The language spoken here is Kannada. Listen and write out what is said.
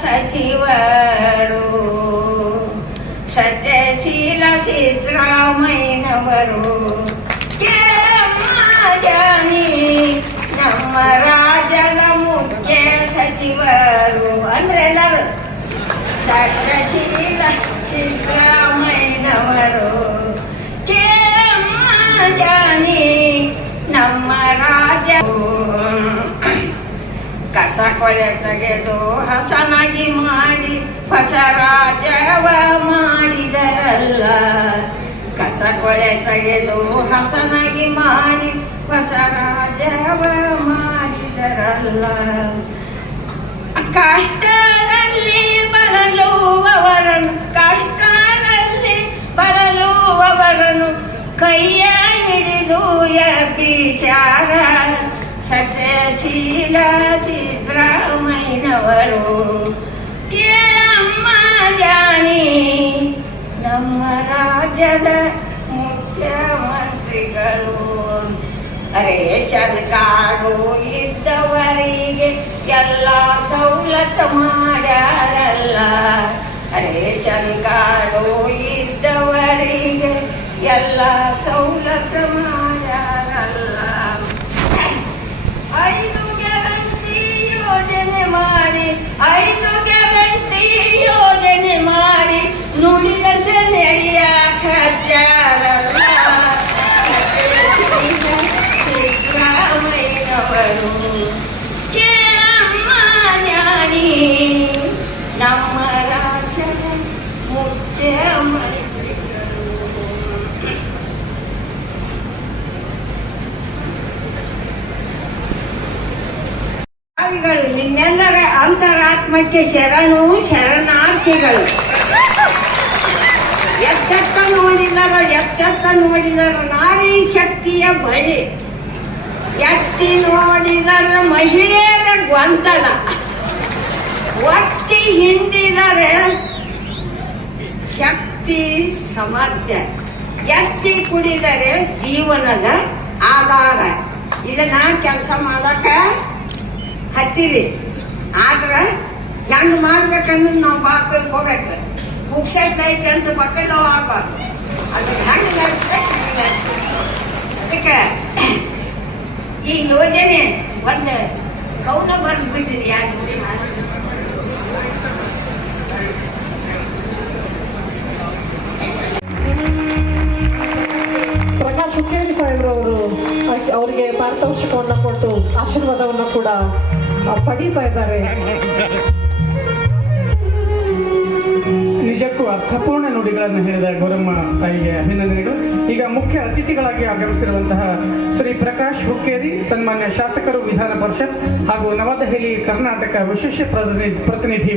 ಸಚಿವರು ಸತ್ಯಶೀಲ ಸಿದ್ದರಾಮಯ್ಯನವರು ಕೇಳಮ್ಮ ಜಾಣಿ ನಮ್ಮ ರಾಜ್ಯದ ಮುಖ್ಯ ಸಚಿವರು ಅಂದ್ರೆ ಎಲ್ಲರೂ ಜಾನಿ, ನಮ್ಮ ರಾಜ್ಯ ಕಸ ತೆಗೆದು ಹಸನಾಗಿ ಮಾಡಿ, ಹೊಸ ರಾಜವ ಮಾಡಿದರಲ್ಲ. ಕಸ ಕೊಳೆ ತೆಗೆದು ಹಸನಾಗಿ ಮಾಡಿ, ಹೊಸ ರಾಜವ ಮಾಡಿದರಲ್ಲ. ಕಷ್ಟದಲ್ಲಿ ಕೈಯ ಹಿಡಿದು ಎಬ್ಬಿಸ್ಯಾರ. ಸತ್ಯಶೀಲ ಸಿದ್ದರಾಮಯ್ಯನವರು, ಕೇಳಮ್ಮ ಜಾನಿ ನಮ್ಮ ರಾಜ್ಯದ ಮುಖ್ಯಮಂತ್ರಿಗಳು. ರೇಷನ್ ಕಾರ್ಡು ಇದ್ದವರಿಗೆ ಎಲ್ಲ ಸವಲತ್ತು ಮಾಡ್ಯಾರಲ್ಲ. ರೇಷನ್ ಕಾರ್ಡು ಸ್ವಾಮಿಗಳು ನಿನ್ನೆಲ್ಲರ ಅಂತರಾತ್ಮಕ್ಕೆ ಶರಣು ಶರಣಾರ್ಥಿಗಳು. ಎಚ್ಚೆತ್ತ ನೋಡಿದರ ಎಚ್ಚೆತ್ತ ನೋಡಿದರ ನಾರಿ ಶಕ್ತಿಯ ಬಳಿ ಎತ್ತಿ ನೋಡಿದರ ಮಹಿಳೆಯರ ಗೊಂದಲ. ಒತ್ತಿ ಹಿಂಡಿದರೆ ಶಕ್ತಿ ಸಮರ್ಥ್ಯ ಎತ್ತಿ ಕುಡಿದರೆ ಜೀವನದ ಆಧಾರ. ಇದನ್ನ ಕೆಲಸ ಮಾಡಕ ಹಚ್ಚಿರಿ. ಆದ್ರೆ ಹೆಂಗ್ ಮಾಡ್ಬೇಕನ್ನೋದು ನಾವು ಬಾತ್ರೂಮ್ ಹೋಗಕ್ಕೆ ಪುಕ್ಷಟ್ ಐತೆ ಅಂತ ಪಕ್ಕ ನಾವು ಆಗ್ಬಾರ್ದು. ಅದು ಹೆಂಗ್ ನಡೆಸ್ಬೇಕು ಅದಕ್ಕೆ ಈ ಯೋಜನೆ ಒಂದು ಕೌನ ಬರ್ದು ಬಿಟ್ಟಿದೆ ಮಾಡಿ ಪ್ರಕಾಶ್ ಹುಕ್ಕೇರಿ ಸಾಹೇಬ್ರು ಅವರು ಅವರಿಗೆ ಪಾರಿತೋಷಿಕವನ್ನ ಕೊಟ್ಟು ಆಶೀರ್ವಾದವನ್ನ ಕೂಡ ಪಡೀತಾ ಇದ್ದಾರೆ. ನಿಜಕ್ಕೂ ಅರ್ಥಪೂರ್ಣ ನುಡಿಗಳನ್ನು ಹೇಳಿದ ಗೌರಮ್ಮ ತಾಯಿಗೆ ಅಭಿನಂದನೆಗಳು. ಈಗ ಮುಖ್ಯ ಅತಿಥಿಗಳಾಗಿ ಆಗಮಿಸಿರುವಂತಹ ಶ್ರೀ ಪ್ರಕಾಶ್ ಹುಕ್ಕೇರಿ, ಸನ್ಮಾನ್ಯ ಶಾಸಕರು ವಿಧಾನ ಪರಿಷತ್ ಹಾಗೂ ನವದೆಹಲಿ ಕರ್ನಾಟಕ ವಿಶೇಷ ಪ್ರತಿನಿಧಿ